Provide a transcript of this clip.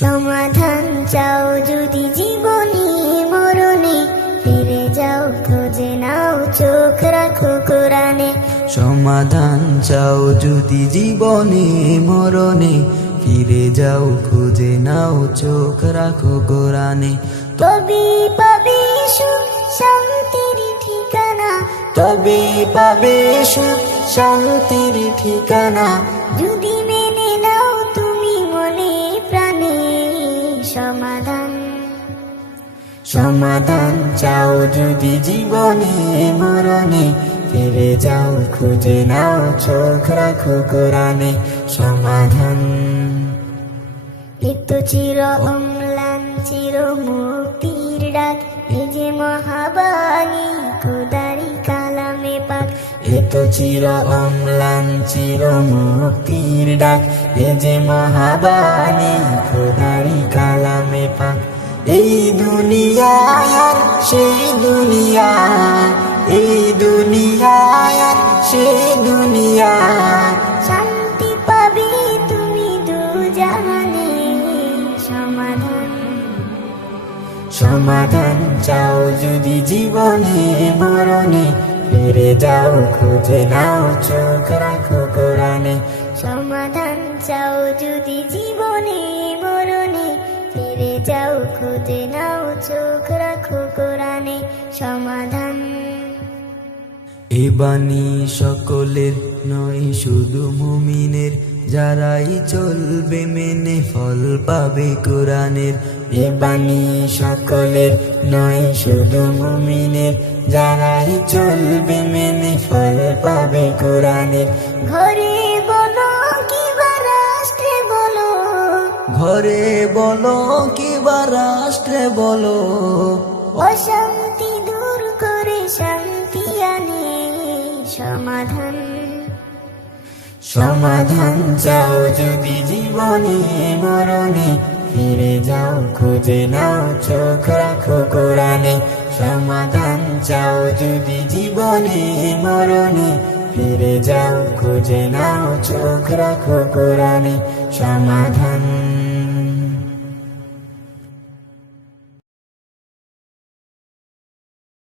সমাধান চাও যদি জীবনে মরণে, ফিরে যাও খুঁজে নাও চোখ রাখো কোরআনে। সমাধান চাও যদি জীবনে মরণে, ফিরে যাও খুঁজে নাও চোখ রাখো কোরআনে। তবে পাবে সুখ শান্তির ঠিকানা, তবে পাবে সুখ শান্তির ঠিকানা, যদি মেনে নাও তুমি মনে প্রাণে। সমাধান সমাধান চাও যদি জীবনে মরণে, ফিরে যাও খুঁজে নাও চোখ রাখো কোরআনে। সমাধান এত চির অম্লান চির মুক্তির ডাক, এই যে মহাবাণী খোদারি কালামে পাক। এত চির অম্লান চির মুক্তির ডাক, এ যে মহাবাণী খোদারি কালামে পাক। এই দুনিয়া আর সেই দুনিয়া, এই দুনিয়া আর সেই দুনিয়া, শান্তি পাবে তুমি দুজাহানে। সমাধান সমাধান চাও যদি জীবনে মরণে, ফিরে যাও খুঁজে নাও চোখ রাখো কোরআনে। সমাধান চাও যদি জীবনে মরণে, ফিরে যাও খুঁজে নাও চোখ রাখো কোরআনে। সমাধান এ বাণী সকলের নয় শুধু মুমিনের, যারাই চলবে মেনে ফল পাবে কোরআনের। এ বাণী সকলের নয় শুধু মুমিনের, যারাই চলবে মেনে ফল পাবে কোরআনের। ঘরে বলো কিবা রাষ্ট্রে বলো, ঘরে বলো কিবা রাষ্ট্রে বলো, অশান্তি দূর করে শান্তি আনে। সমাধান সমাধান চাও যদি জীবনে মরণে, ফিরে যাও খুঁজে নাও চোখ রাখো কোরআনে। সমাধান চাও যদি জীবনে মরণে, ফিরে যাও খুঁজে নাও চোখ রাখো কোরআনে। সমাধান